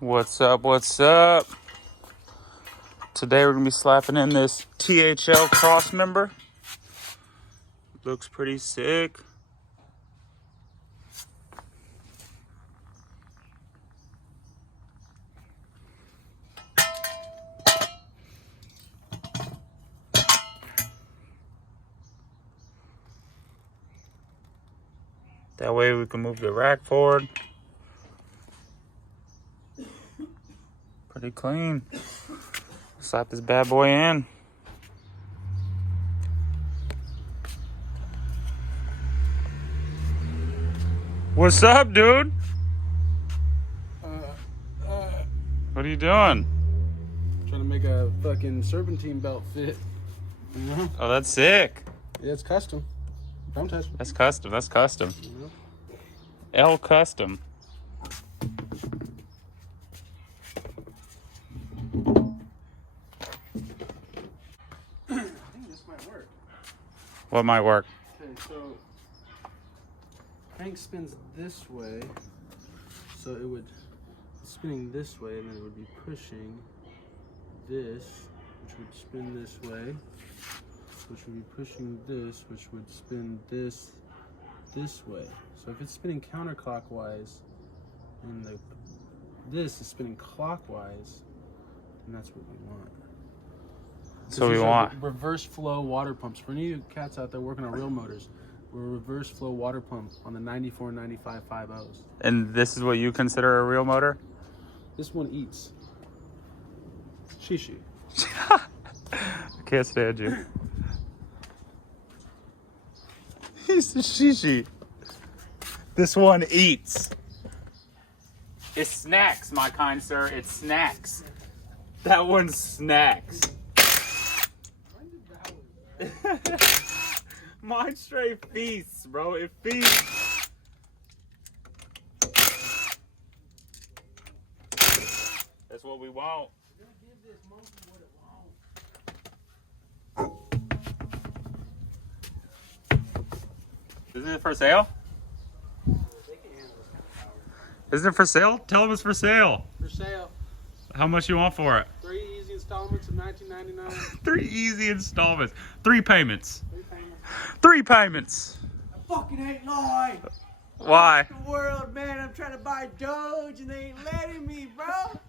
What's up? What's up? Today we're gonna be slapping in this THL crossmember. Looks pretty sick. That way we can move the rack forward. Pretty clean. Slap this bad boy in. What's up, dude? What are you doing? Trying to make a fucking serpentine belt fit. You know? Oh, that's sick. Yeah, it's custom. Don't touch me. That's custom. That's custom. You know? L custom. I think this might work. What might work? Okay, so crank spins this way, so it would spinning this way, and then it would be pushing this, which would spin this way, which would be pushing this, which would spin this way. So if it's spinning counterclockwise, and this is spinning clockwise, then that's what we want. So we want reverse flow water pumps. For any of you cats out there working on real motors, we're a reverse flow water pump on the 94 and 95 5.0s. And this is what you consider a real motor? This one eats. Shishi. I can't stand you. He's the shishi. This one eats. It snacks, my kind sir. It snacks. That one snacks. Mine straight feasts, bro. It feasts. That's what we want. Isn't it for sale? Isn't it for sale? Tell them it's for sale. For sale. How much you want for it? 3 easy installments of $19.99. 3 easy installments. 3 payments. 3 payments. 3 payments. I fucking hate Lloyd. Why? The world, man. I'm trying to buy Doge and they ain't letting me, bro.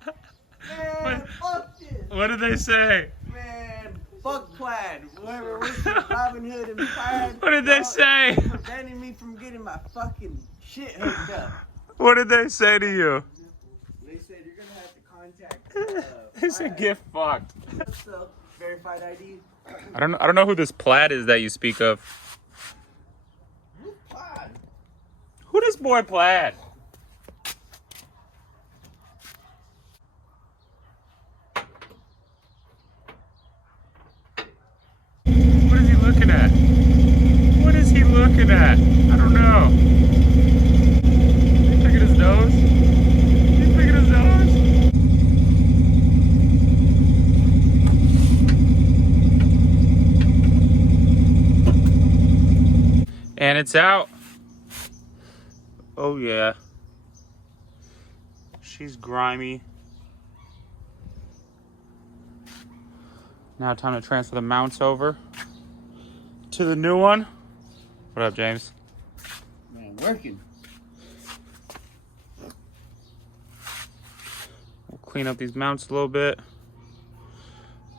Man, fuck this. What did they say? Man, fuck Plaid. Whoever works for Robin Hood and Plaid. What did they say? Preventing me from getting my fucking shit hooked up. What did they say to you? They said you're gonna have to contact. They said get fucked. So, verified ID. I don't know who this Plaid is that you speak of. Who's Plaid? Who this boy Plaid? What is he looking at? What is he looking at? I don't know. He's picking his nose. He's picking his nose. And it's out. Oh yeah. She's grimy. Now time to transfer the mounts over to the new one. What up, James? Man, working. We'll clean up these mounts a little bit.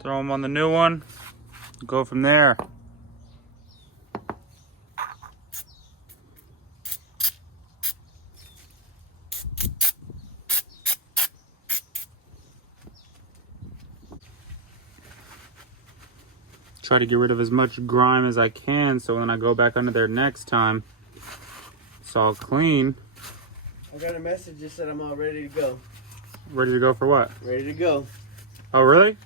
Throw them on the new one. Go from there. Try to get rid of as much grime as I can so when I go back under there next time, it's all clean. I got a message that said I'm all ready to go. Ready to go for what? Ready to go. Oh, really?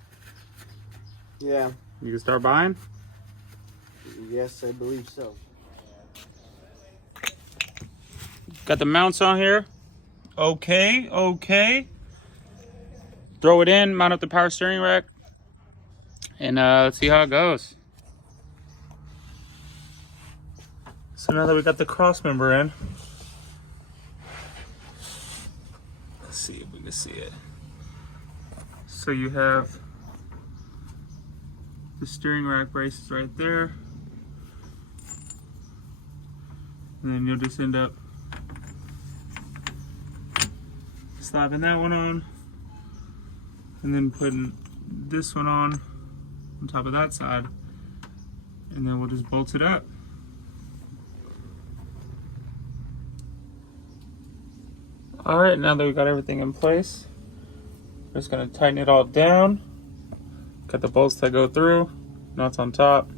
Yeah. You can start buying? Yes, I believe so. Got the mounts on here. Okay, okay. Throw it in, mount up the power steering rack. And let's see how it goes. So now that we got the cross member in, Let's see if we can see it. So you have the steering rack braces right there. And then you'll just end up slapping that one on and then putting this one on top of that side, and then we'll just bolt it up. All right, now that we got everything in place, we're just gonna tighten it all down. Got the bolts that go through, nuts on top.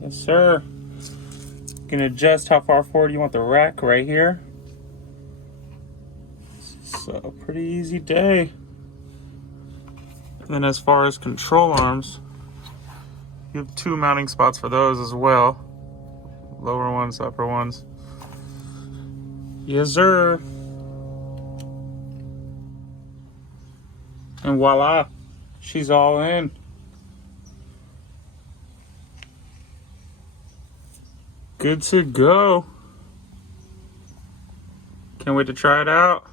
Yes, sir. You can adjust how far forward you want the rack right here. So, pretty easy day. And then as far as control arms, you have 2 mounting spots for those as well. Lower ones, upper ones. Yes, sir. And voila, she's all in. Good to go. Can't wait to try it out.